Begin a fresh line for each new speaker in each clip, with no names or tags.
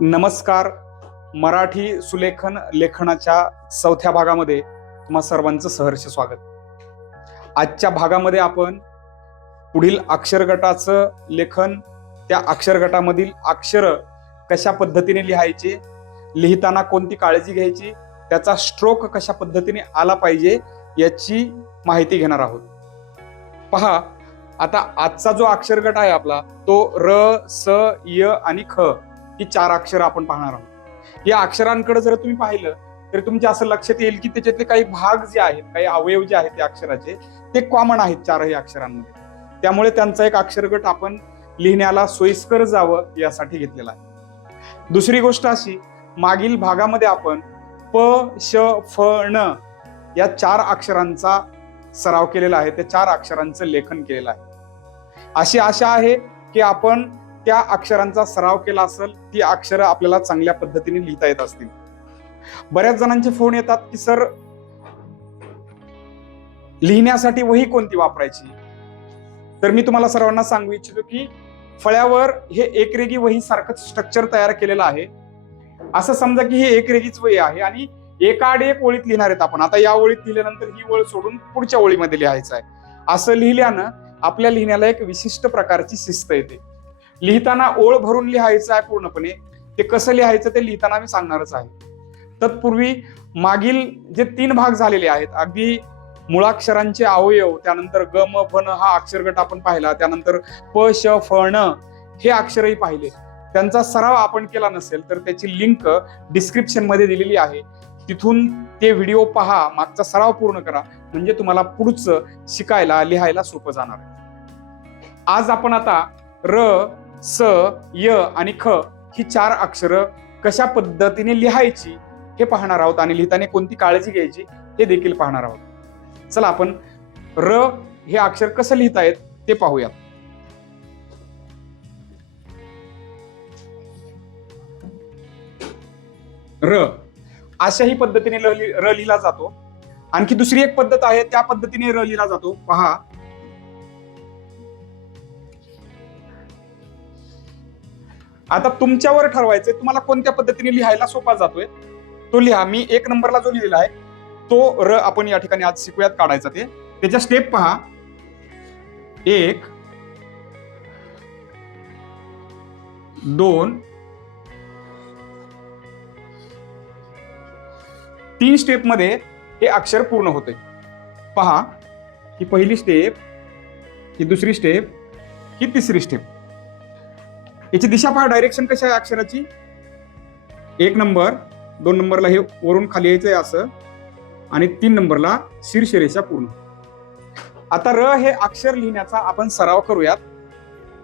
नमस्कार. मराठी सुलेखन लेखनाच्या चौथ्या भागामध्ये तुम्हा सर्वांचं सहर्ष स्वागत. आजच्या भागामध्ये आपण पुढील अक्षरगटाचं लेखन त्या अक्षरगटामधील अक्षर कशा पद्धतीने लिहायचे लिहिताना कोणती काळजी घ्यायची त्याचा स्ट्रोक कशा पद्धतीने आला पाहिजे याची माहिती घेणार आहोत. पहा आता आजचा जो अक्षरगट आहे आपला तो र स य आणि ख. ही चार अक्षरं आपण पाहणार आहोत. या अक्षरांकडे जर तुम्ही पाहिलं तर तुमच्या असं लक्षात येईल की त्याच्यातले काही भाग जे आहेत काही अवयव जे आहेत त्या अक्षराचे ते कॉमन आहेत चारही अक्षरांमध्ये. त्यामुळे त्यांचा एक अक्षरगट आपण लिहिण्याला सोयीस्कर जावं यासाठी घेतलेला आहे. दुसरी गोष्ट अशी मागील भागामध्ये आपण प श फ ण या चार अक्षरांचा सराव केलेला आहे. त्या चार अक्षरांचं लेखन केलेलं आहे. अशी आशा आहे की आपण त्या अक्षरांचा सराव केला असेल ती अक्षरं आपल्याला चांगल्या पद्धतीने लिहिता येत असतील. बऱ्याच जणांचे फोन येतात की सर लिहिण्यासाठी वही कोणती वापरायची? तर मी तुम्हाला सर्वांना सांगू इच्छितो की फळ्यावर हे एकरेगी वही सारखं स्ट्रक्चर तयार केलेलं आहे. असं समजा की हे एकरेगीच वही आहे आणि एकाड एक ओळीत लिहिणार आहेत आपण. आता या ओळीत लिहिल्यानंतर ही ओळ सोडून पुढच्या ओळीमध्ये लिहायचं आहे. असं लिहिल्यानं आपल्या लिहिण्याला एक विशिष्ट प्रकारची शिस्त येते. लिहिताना ओळ भरून लिहायचं आहे पूर्णपणे. ते कसं लिहायचं ते लिहिताना मी सांगणारच आहे. तत्पूर्वी मागील जे तीन भाग झालेले आहेत अगदी मुळाक्षरांचे अवयव त्यानंतर ग म फ हा अक्षरगट आपण पाहिला त्यानंतर प श फ हे अक्षरही पाहिले. त्यांचा सराव आपण केला नसेल तर त्याची लिंक डिस्क्रिप्शनमध्ये दिलेली आहे. तिथून ते व्हिडिओ पहा मागचा सराव पूर्ण करा. म्हणजे तुम्हाला पुढचं शिकायला लिहायला सोपं जाणार आहे. आज आपण आता र स य आणि ख ही चार अक्षरं कशा पद्धतीने लिहायची हे पाहणार आहोत आणि लिहिताना कोणती काळजी घ्यायची हे देखील पाहणार आहोत. चला आपण र हे अक्षर कसं लिहितायत ते पाहूयात. र. अशाही पद्धतीने र लिहिला जातो. आणखी दुसरी एक पद्धत आहे त्या पद्धतीने र लिहिला जातो. पहा. आता तुमच्यावर ठरवायचंय तुम्हाला कोणत्या पद्धतीने लिहायला सोपा जातोय तो लिहा. मी एक नंबरला जो लिहिलेला आहे तो र आपण या ठिकाणी आज शिकूयात काढायचा ते. त्याच्या स्टेप पहा. एक दोन तीन स्टेपमध्ये हे अक्षर पूर्ण होते पहा ही पहिली स्टेप ही दुसरी स्टेप ही तिसरी स्टेप याची दिशा पहा डायरेक्शन कशा आहे अक्षराची? एक नंबर दोन नंबरला हे वरून खाली यायचंय असं. आणि तीन नंबरला शीर्षरेषा पूर्ण. आता र हे अक्षर लिहिण्याचा आपण सराव करूयात.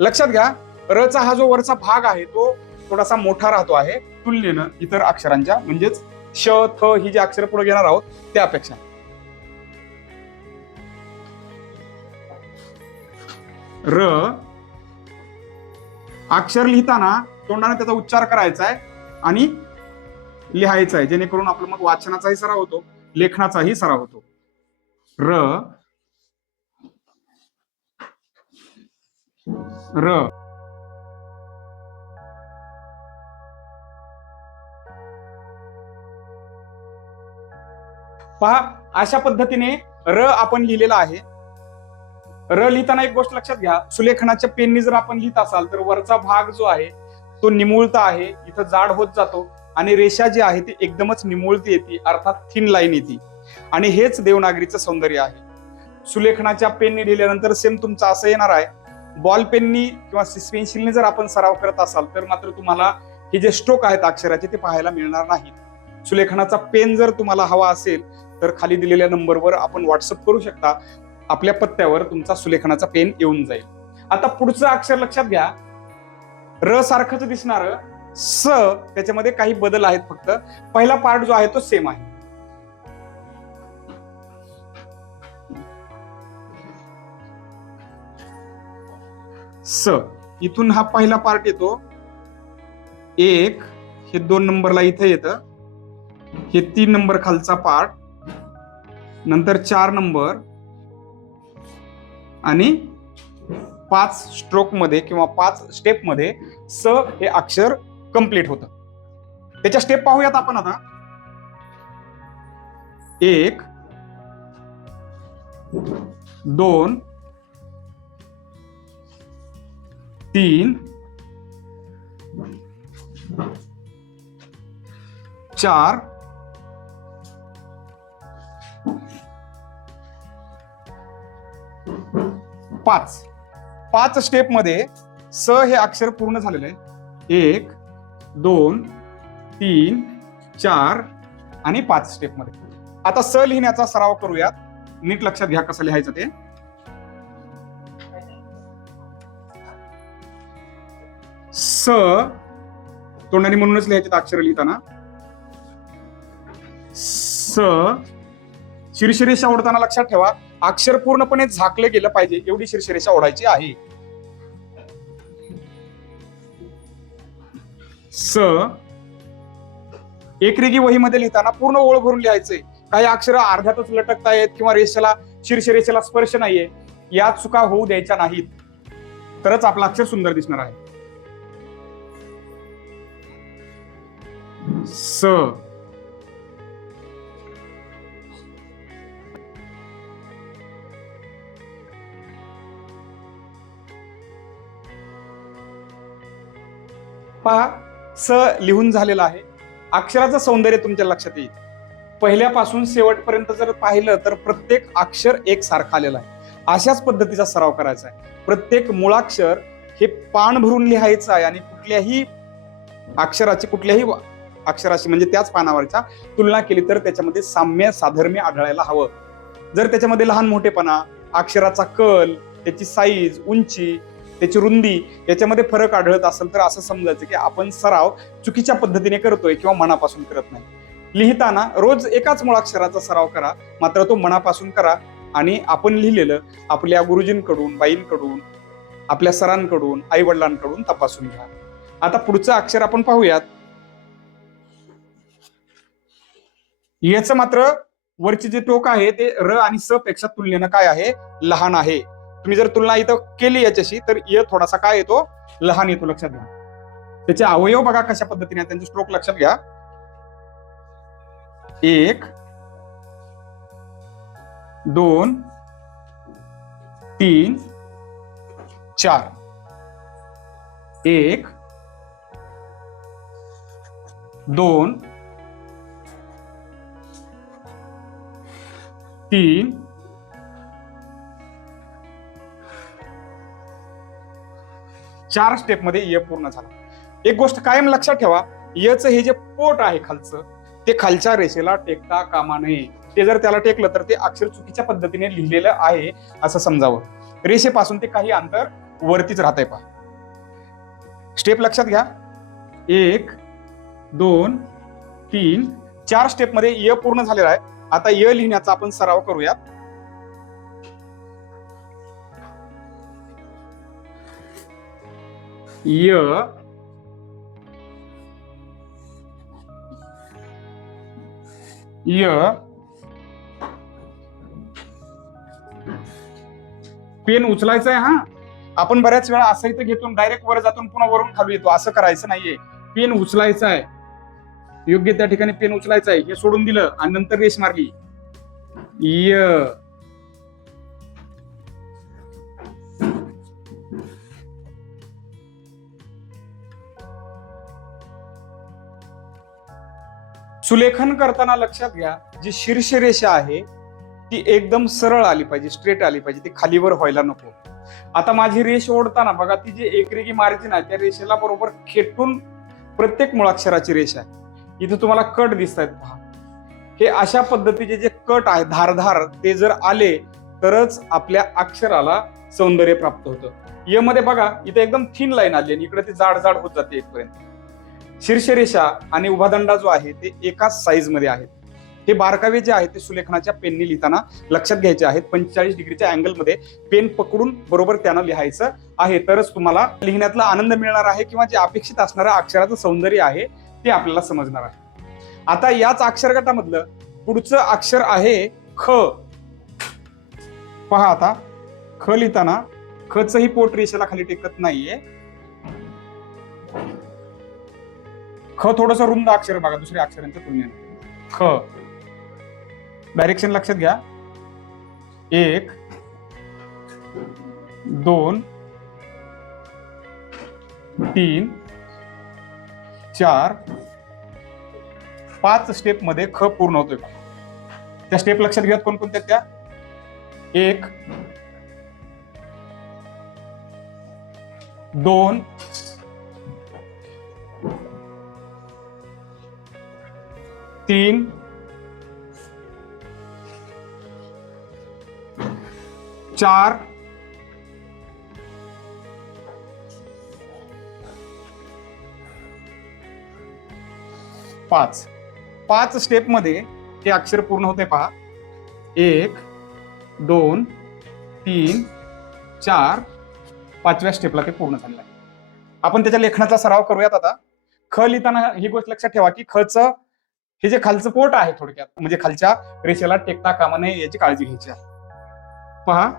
लक्षात घ्या र चा हा जो वरचा भाग आहे तो थोडासा मोठा राहतो आहे. तुलनेनं इतर अक्षरांच्या म्हणजेच श थ ही जी अक्षर पुढे घेणार आहोत त्यापेक्षा. र अक्षर लिहिताना तोंडाने त्याचा उच्चार करायचा आहे आणि लिहायचा आहे जेणेकरून आपलं मग वाचनाचाही सराव होतो लेखनाचाही सराव होतो. र र. पहा अशा पद्धतीने र आपण लिहिलेला आहे. र लिहिताना एक गोष्ट लक्षात घ्या. सुलेखनाच्या पेननी जर आपण लिहित असाल तर वरचा भाग जो आहे तो निमुळता आहे इथं जाड होत जातो आणि रेषा जी आहे ती एकदमच निमुळती येते अर्थात थिन लाईन येते. आणि हेच देवनागरीचं सौंदर्य आहे. सुलेखनाच्या पेननी लिहिल्यानंतर सेम तुमचं असं येणार आहे. बॉल पेननी किंवा पेन्सिलनी जर आपण सराव करत असाल तर मात्र तुम्हाला हे जे स्ट्रोक आहेत अक्षराचे ते पाहायला मिळणार नाहीत. सुलेखनाचा पेन जर तुम्हाला हवा असेल तर खाली दिलेल्या नंबरवर आपण व्हॉट्सअप करू शकता. आपल्या पत्त्यावर तुमचा सुलेखनाचा पेन येऊन जाईल. आता पुढचं अक्षर लक्षात घ्या. र सारखंच दिसणार. स त्याच्यामध्ये काही बदल आहेत फक्त. पहिला पार्ट जो आहे तो सेम आहे. स. इथून हा पहिला पार्ट येतो. एक हे दोन नंबरला इथे येतं. हे तीन नंबर खालचा पार्ट नंतर चार नंबर. आणि पाच स्ट्रोकमध्ये किंवा पाच स्टेपमध्ये स हे अक्षर कंप्लीट होतं. त्याच्या स्टेप पाहूयात आपण आता. एक दोन तीन चार पाच. पाच स्टेपमध्ये स हे अक्षर पूर्ण झालेलं आहे. एक दोन तीन चार आणि पाच स्टेपमध्ये आता स लिहिण्याचा सराव करूयात. नीट लक्षात घ्या कसं लिहायचं ते. स तोंडाने म्हणूनच लिहायचे अक्षर लिहिताना. स शीर्षरेषा आवडताना लक्षात ठेवा. अक्षर पूर्णपणे झाकले गेलं पाहिजे एवढी शीर्षरेषा ओढायची आहे. स एकरेगी वहीमध्ये लिहिताना पूर्ण ओळ भरून लिहायचंय काही अक्षर अर्ध्यातच लटकतायत किंवा रेषेला शीर्षरेषेला स्पर्श नाहीये. या चुका होऊ द्यायच्या नाहीत. तरच आपलं अक्षर सुंदर दिसणार आहे. स पहा स लिहून झालेलं आहे. अक्षराचं सौंदर्य तुमच्या लक्षात येईल. पहिल्यापासून शेवटपर्यंत जर पाहिलं तर प्रत्येक अक्षर एक सारखा आलेलं आहे. अशाच पद्धतीचा सराव करायचा आहे. प्रत्येक मुळाक्षर हे पान भरून लिहायचं आहे आणि कुठल्याही अक्षराची कुठल्याही अक्षराशी म्हणजे त्याच पानावरच्या तुलना केली तर त्याच्यामध्ये साम्य साधर्म्य आढळायला हवं. जर त्याच्यामध्ये लहान मोठेपणा अक्षराचा कल त्याची साईज उंची त्याची रुंदी याच्यामध्ये फरक आढळत असेल तर असं समजायचं की आपण सराव चुकीच्या पद्धतीने करतोय किंवा मनापासून करत नाही. लिहिताना रोज एकाच मुळाक्षराचा सराव करा मात्र तो मनापासून करा आणि आपण लिहिलेलं आपल्या गुरुजींकडून बाईंकडून आपल्या सरांकडून आई वडिलांकडून तपासून घ्या. आता पुढचं अक्षर आपण पाहूयात. याचं मात्र वरचे जे टोक आहे ते र आणि स पेक्षा तुलनेनं काय आहे? लहान आहे. तुम्ही जर तुलना इथं केली याच्याशी तर य थोडासा काय येतो? लहान येतो लक्षात घ्या. त्याचे अवयव बघा कशा पद्धतीने त्यांचे स्ट्रोक लक्षात घ्या. एक दोन तीन चार. एक दोन तीन चार स्टेपमध्ये य पूर्ण झाला. एक गोष्ट कायम लक्षात ठेवा यचं हे जे पोट आहे खालचं ते खालच्या रेषेला टेकता कामा नये. ते जर त्याला टेकलं तर ते अक्षर चुकीच्या पद्धतीने लिहिलेलं आहे असं समजावं. रेषेपासून ते काही अंतर वरतीच राहत आहे पहा. स्टेप लक्षात घ्या. एक दोन तीन चार स्टेपमध्ये य पूर्ण झालेला आहे. आता य लिहिण्याचा आपण सराव करूयात. य. य. पेन उचलायचं आहे हा? आपण बऱ्याच वेळा असं इथं घेतो डायरेक्ट वर जातो पुन्हा वरून खाली येतो. असं करायचं नाहीये. पेन उचलायचं आहे योग्य त्या ठिकाणी पेन उचलायचं आहे हे सोडून दिलं आणि नंतर रेस मारली. य. सुलेखन करताना लक्षात घ्या जी शीर्ष रेषा आहे ती एकदम सरळ आली पाहिजे स्ट्रेट आली पाहिजे ती खालीवर व्हायला नको. आता माझी रेष ओढताना बघा ती जी एकरेगी मार्जिन आहे त्या रेषेला बरोबर खेटून प्रत्येक मुळाक्षराची रेष आहे. इथे तुम्हाला कट दिसत आहेत पहा. हे अशा पद्धतीचे जे कट आहे धारधार ते जर आले तरच आपल्या अक्षराला सौंदर्य प्राप्त होतं. यामध्ये बघा इथे एकदम थिन लाईन आली आणि इकडे ती जाड जाड होत जाते इथपर्यंत. शीर्षरेषा आणि उभादंडा जो आहे ते एकाच साईजमध्ये आहेत. हे बारकावे जे आहेत ते सुलेखनाच्या पेनने लिहिताना लक्षात घ्यायचे आहेत. पंचेचाळीस डिग्रीच्या अँगलमध्ये पेन पकडून बरोबर त्यानं लिहायचं आहे. तरच तुम्हाला लिहिण्यातला आनंद मिळणार आहे किंवा जे अपेक्षित असणारं अक्षराचं सौंदर्य आहे ते आपल्याला समजणार आहे. आता याच अक्षरगटामधलं पुढचं अक्षर आहे ख. पहा आता ख लिहिताना खचही पोट रेषेला खाली टेकत नाहीये. ख थोडस रुंद अक्षर बघा दुसऱ्या अक्षरांच्या तुलनेने ख. डायरेक्शन लक्षात घ्या. एक दोन तीन चार पाच स्टेपमध्ये ख पूर्ण होतोय. त्या स्टेप लक्षात घ्या कोणकोणत्या त्या? एक दोन तीन. चार. पाच. पाच स्टेपमध्ये हे अक्षर पूर्ण होते पहा. एक दोन तीन चार. पाचव्या स्टेपला ते पूर्ण झालेलं आहे. आपण त्याच्या लेखनाचा सराव करूयात आता. ख लिहिताना ही गोष्ट लक्षात ठेवा की खच हे जे खालचं पोट आहे थोडक्यात म्हणजे खालच्या रेषेला टेकता कामा नये याची काळजी घ्यायची आहे. पहा.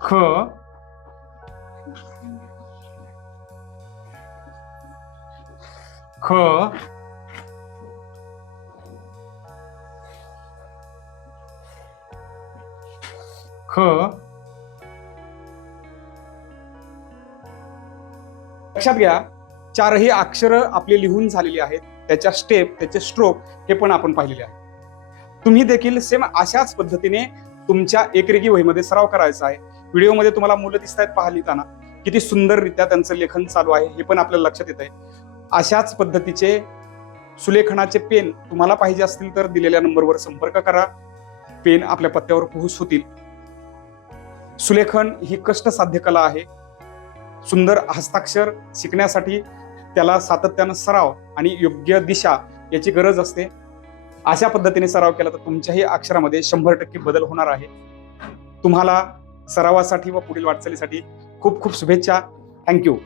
ख. ख. ख. लक्षात घ्या चारही अक्षरं आपली लिहून झालेली आहेत. त्याच्या स्टेप त्याचे स्ट्रोक हे पण आपण पाहिलेले आहे तुम्ही देखील सेम अशाच पद्धतीने तुमच्या एकरेगी वहीमध्ये सराव करायचा आहे. व्हिडिओमध्ये तुम्हाला मुलं दिसत आहेत पाहा लिहिताना किती सुंदररित्या त्यांचं लेखन चालू आहे हे पण आपल्याला लक्षात येत आहे अशाच पद्धतीचे सुलेखनाचे पेन तुम्हाला पाहिजे असतील तर दिलेल्या नंबरवर संपर्क करा. पेन आपल्या पत्त्यावर पोहोच होतील. सुलेखन ही कष्टसाध्य कला आहे. सुंदर हस्ताक्षर शिकण्यासाठी त्याला सातत्यानं सराव आणि योग्य दिशा याची गरज असते. अशा पद्धतीने सराव केला तर तुमच्याही अक्षरामध्ये शंभर टक्के बदल होणार आहे. तुम्हाला सरावासाठी व पुढील वाटचालीसाठी खूप खूप शुभेच्छा. थँक्यू.